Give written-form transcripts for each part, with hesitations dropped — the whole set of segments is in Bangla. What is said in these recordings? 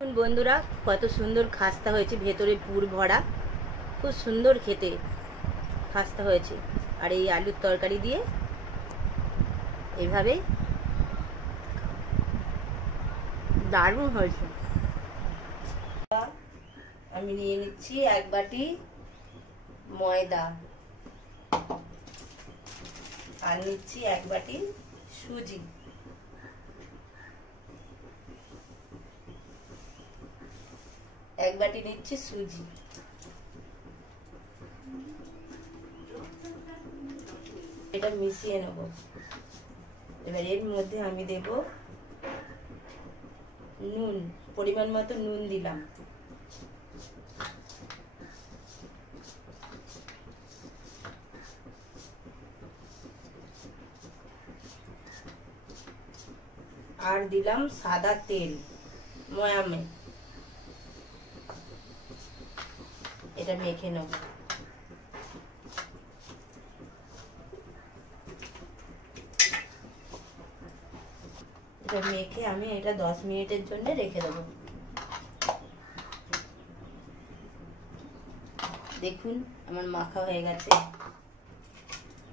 বন্ধুরা, কত সুন্দর খাস্তা হয়েছে, ভেতরে পুর ভরা, খুব সুন্দর খেতে খাস্তা হয়েছে। আর এই আলুর তরকারি দিয়ে এইভাবে দারুণ হয়েছে। আমি নিয়ে নিচ্ছি এক বাটি ময়দা, আর নিচ্ছি এক বাটি সুজি। এক বাটি নিচ্ছি সুজি। এটা মিশিয়ে নেব। এবার এর মধ্যে আমি দেব নুন, পরিমাণ মতো নুন দিলাম। আর দিলাম সাদা তেল ময়ামে। এটা মেখে নেব। এটা মেখে আমি এটা 10 মিনিটের জন্য রেখে দেবো। দেখুন আমার মাখা হয়ে গেছে।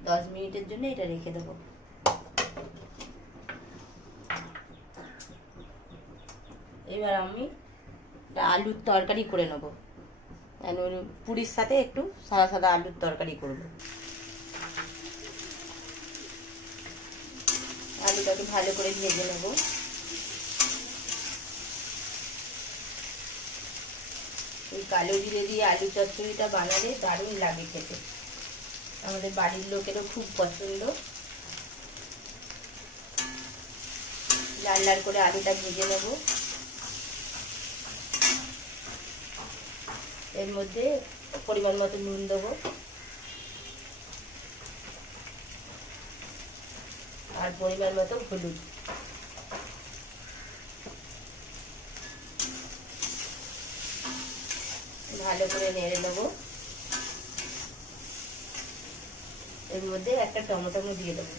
10 মিনিটের জন্য এটা রেখে দেবো। এবার আমি আলুর তরকারি করে নেব। পুরির সাথে একটু সাদা সাদা আলুর তরকারি করব। আলুটাকে ভালো করে ভেজে নেব। এই কালো জিরে দিয়ে আলু চচ্চড়িটা বানালে দারুণ লাগে খেতে। আমাদের বাড়ির লোকেরও খুব পছন্দ। লাল লাল করে আলুটা ভেজে নেব। এর মধ্যে পরিমাণ মতো নুন দেবো, আর পরিমাণ মতো হলুদ। ভালো করে নেড়ে নেব। এর মধ্যে একটা টমেটো দিয়ে দেবো।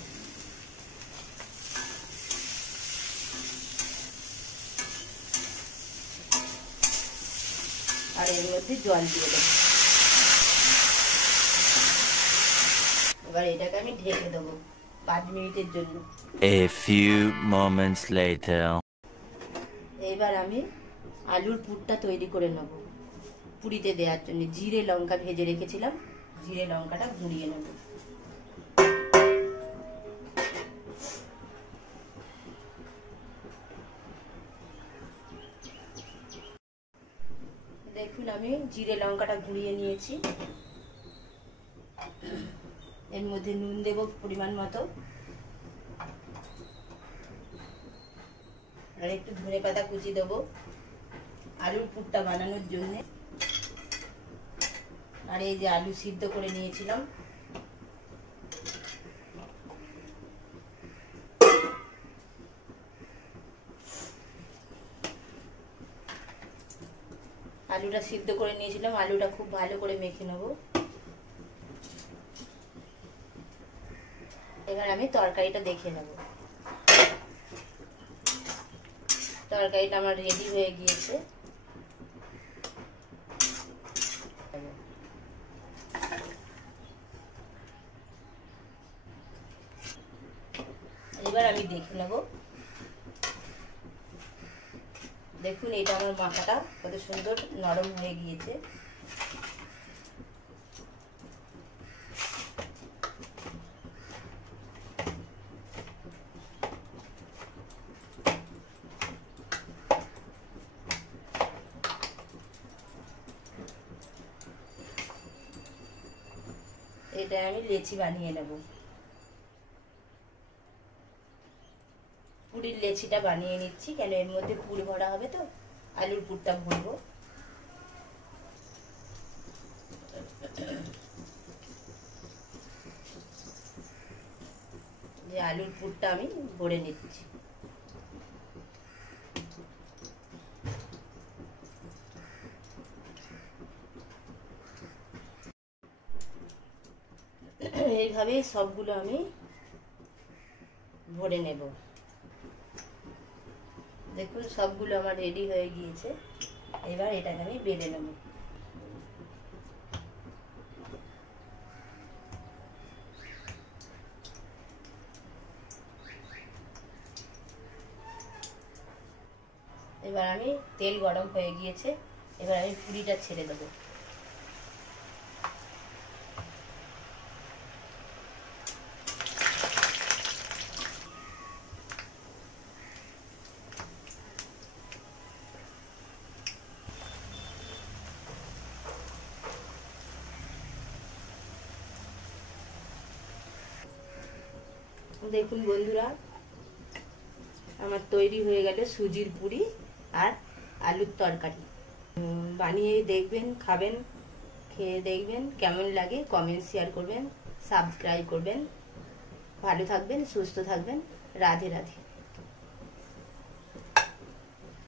আর এর মধ্যে জল দিয়ে দেবো। এবার এটাকে আমি ঢেকে দেবো 5 মিনিটের জন্য। A few moments later. এবার আমি আলুর পুরটা তৈরি করে নেব। পুরিতে দেওয়ার জন্য জিরে লঙ্কা ভেজে রেখেছিলাম, জিরে লঙ্কাটা গুঁড়িয়ে নেব। দেখুন আমি জিরে লঙ্কাটা গুঁড়িয়ে নিয়েছি। এর মধ্যে নুন দেব পরিমাণ মতো, আর একটু ধনেপাতা কুচি দেবো আলুর পুরটা বানানোর জন্য। আর এই যে আলু সিদ্ধ করে নিয়েছিলাম, আলুটা সিদ্ধ করে নিয়েছিলাম, আলুটা খুব ভালো করে মেখে নেব। এবার আমি তরকারিটা দেখে নেব। তরকারিটা আমার রেডি হয়ে গিয়েছে। এবার আমি দেখে নেব। দেখুন এটা আমার মাখাটা কত সুন্দর নরম হয়ে গিয়েছে। এটা আমি লেচি বানিয়ে নেব। পুরির লেচিটা বানিয়ে নিচ্ছি, কেন এর মধ্যে পুর ভরা হবে তো, আলুর পুরটা ভরবো। যে আলুর পুরটা আমি ভরে নিচ্ছি। এইভাবে সবগুলো আমি ভরে নেব। দেখুন সবগুলো আমার রেডি হয়ে গিয়েছে। এবার এটাকে আমি বেলে নেব। এবার আমি তেল গরম হয়ে গিয়েছে, এবার আমি পুরিটা ছেড়ে দেবো। দেখুন বন্ধুরা, আমার তৈরি হয়ে গেল সুজির পুরি আর আলুর তরকারি। বানিয়ে দেখবেন, খাবেন, খেয়ে দেখবেন কেমন লাগে, কমেন্ট শেয়ার করবেন, সাবস্ক্রাইব করবেন। ভালো থাকবেন, সুস্থ থাকবেন। রাধে রাধে।